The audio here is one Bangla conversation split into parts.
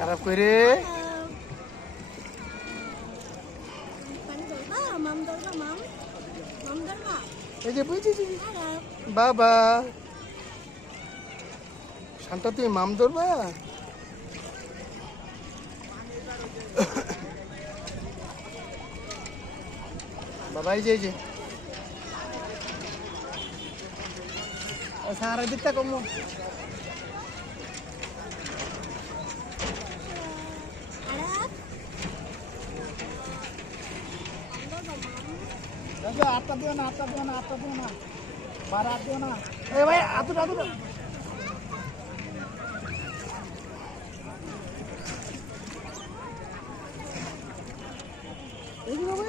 খারাপ করে এই যে বুঝছি বাবা শান্তা তুমি মাম ধরবা বাবা এই যে সারা দিকটা কম আটটা দিও না বারা দিও না এ ভাই আতুটা এই যে বাবা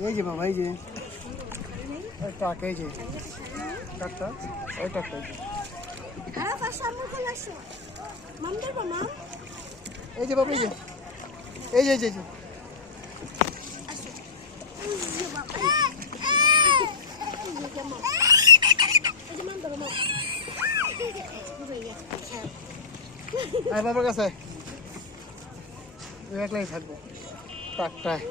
এই যে বাবা এই যে টাক এই যে টাকটা ওই টাকটা এই যে বাবা এই যে বাবার কাছে একলাই থাকবো টাকটায়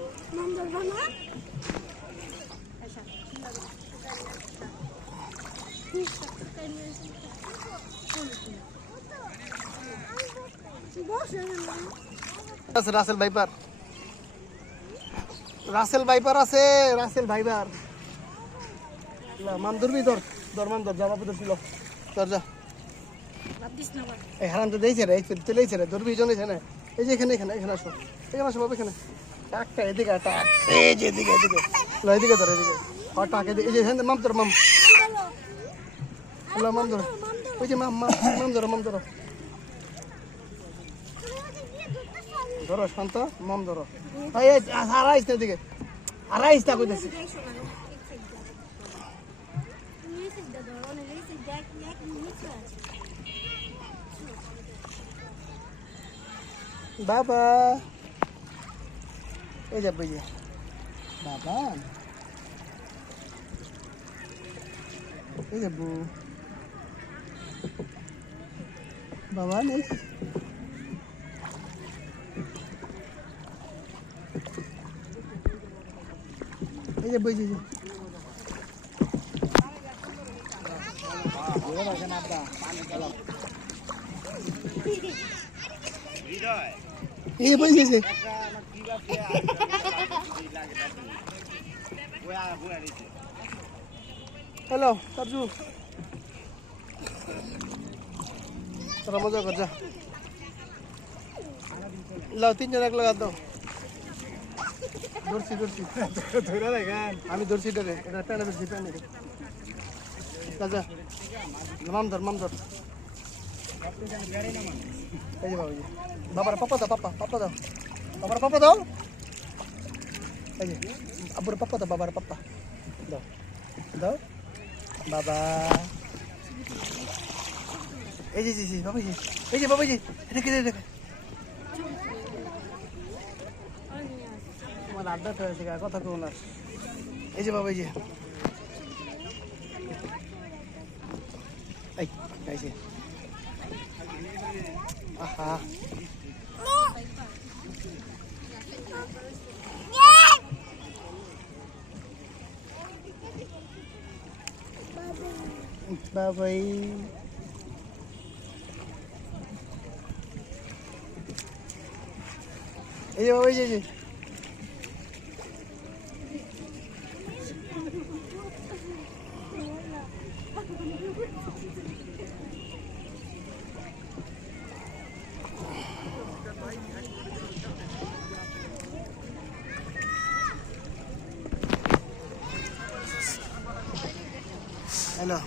রাসেল ভাইপার আছে রাসেল ভাইপার মাম ধরবি ধর মাম ধর যা বাপু ধরছিল ধর যা এই হারাম তো দিয়েছে রে চলেছে রে ধরবি জন এখানে এই যে এখানে আসো বাবু এখানে টাকটা এদিকে টাক এই যে এদিকে ধর এদিকে আর টাক এদিকে এই যে মাম ধর মাম ধর ওই যে মাম ধরো ধরো শান্ত মাম ধরো আড়াইশ না দিকে আড়াইশ না কইতেছি বাবা এই যে বুঝে বাবা এই যে বউ বাবা নেই এই যে বুঝে এই যে বুঝেছে হ্যালো কাজু তোরা মজা কর যা লাও তিনজন এক লাগা দাও ধরছি আমি ধরছি ধরে এটা প্যানে ধরছি প্যানে কাজা মাম ধর এই যে বাবার পাপা দাও বাবার পাপা দাও এই যে আব্বুর পাপা দাও বাবার পাপা দাও বাবা এই যে বাবাজি এই যে বাবাজি দেখে আমার আড্ডা হয়েছে কথা কেউ না এই যে বাবাজি এই যে আহা বাবাই এই যে বাবাই যে হ্যালো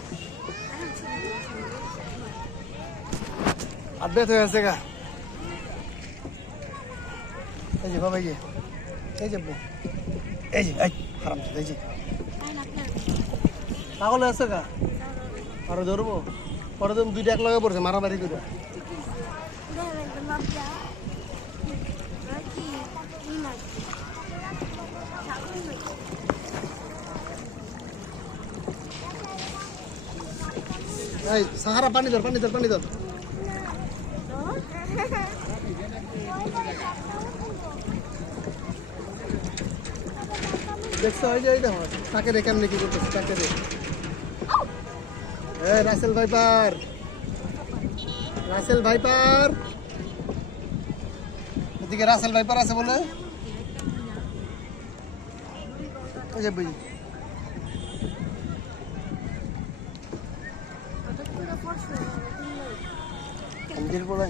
আপডেট হয়ে আছে গা এই যে বাবা এই যে হারাম এই যে পাগল আছে গা আরো ধরবো পরে তুমি দুইটা এক লগে পড়ছে মারামারি করে এই সাহারা পানি ধর দেখছো ওই যে এইটা তাকে রে কেমনে কি করতেছে তাকে রে রাসেল ভাইপার এদিকে রাসেল ভাইপার আছে বলে ওই যে বুঝি মন্দির বলে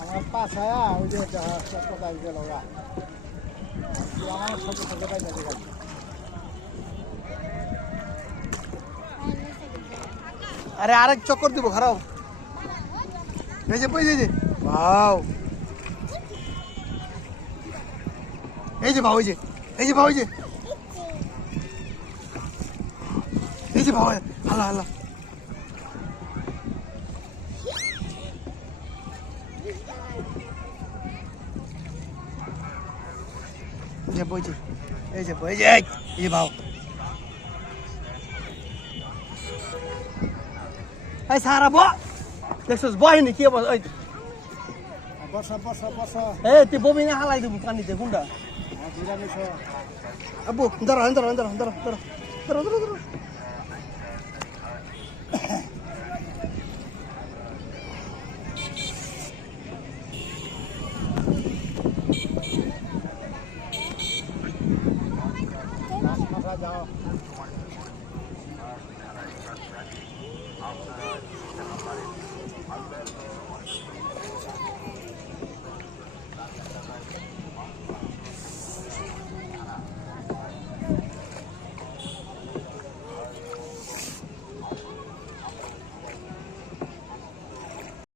আমার পাশায়া ওই যে কোথায় গেল আমার ছোট ছোট আরে আরেক চক্কর দিব খারাপ এই যে পয়সা ভাও এই যে ভাও এই যে ভাও হালা হালা বইছে এই যে ভাও এই সারা দেখছিস বহিনি কি বস ওই বসা এই তুই বমিনে হালাই দেবো পানিতে কোনটা আব্বু ধরো যাও